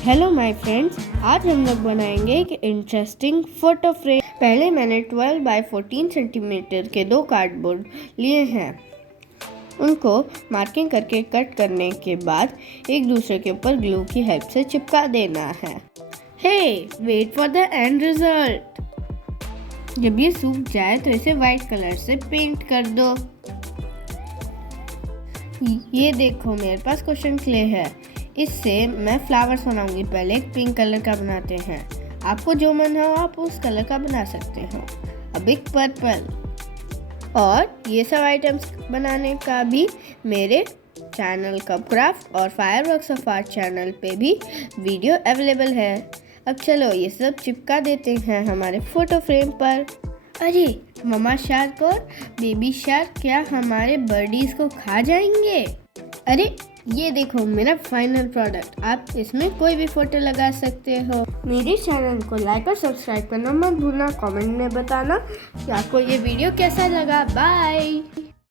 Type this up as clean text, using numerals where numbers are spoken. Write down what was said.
Hello my friends, आज हम लोग बनाएंगे एक इंटरेस्टिंग फोटो फ्रेम। पहले मैंने 12 बाय 14 सेंटीमीटर के 2 कार्डबोर्ड लिए हैं। उनको मार्किंग करके कट करने के बाद एक दूसरे के ऊपर ग्लू की हेल्प से चिपका देना है। Hey, wait for the end result. जब ये सूख जाए तो इसे वाइट कलर से पेंट कर दो। ये देखो, मेरे पास क्वेश्चन क्ले है। इससे मैं फ्लावर्स बनाऊंगी। पहले एक पिंक कलर का बनाते हैं। आपको जो मन हो आप उस कलर का बना सकते हो। अब एक पर्पल। और ये सब आइटम्स बनाने का भी मेरे चैनल कप क्राफ्ट और फायरवर्क्स ऑफ आर्ट चैनल पे भी वीडियो अवेलेबल है। अब चलो ये सब चिपका देते हैं हमारे फोटो फ्रेम पर। अरे, ममा शार्क और बेबी शार्क क्या हमारे बर्डीज को खा जाएंगे? अरे, ये देखो मेरा फाइनल प्रोडक्ट। आप इसमें कोई भी फोटो लगा सकते हो। मेरे चैनल को लाइक और सब्सक्राइब करना मत भूलना। कमेंट में बताना कि आपको ये वीडियो कैसा लगा। बाय।